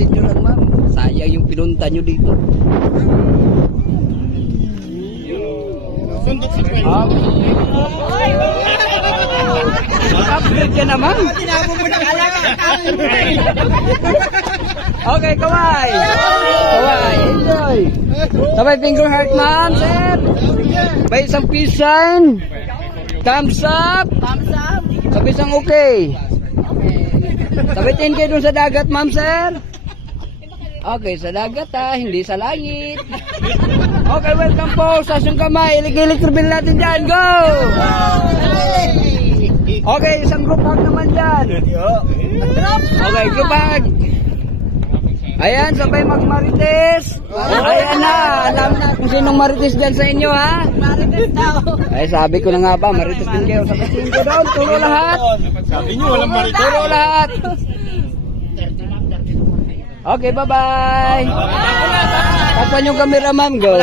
Pansin nyo lang, ma'am. Sayang yung pinunta nyo dito. Sundot sa kwento. Upgrade ka naman. Tinabo mo na Okay, kaway. Kaway, enjoy. Sabay finger heart, ma'am, sir. May isang peace sign. Thumbs up. Thumbs up. Sabi isang okay. Sabitin kayo dun sa dagat, ma'am, sir. Okay, sa dagat hindi sa langit. Okay, welcome po. Sa yung kamay, ilig-ilig turbin natin dyan. Go! Okay, isang group hug naman dyan. Okay, group hug. Ayan, sabay magmarites. Ayan na, alam na kung sinong marites dyan sa inyo, ha? Marites daw. Ay, sabi ko na nga ba, marites din kayo. Sabihin ko doon, turo lahat. Sabi niyo, walang marito. Turo lahat. Okay, bye-bye. Takpan yung camera, ma'am. Go.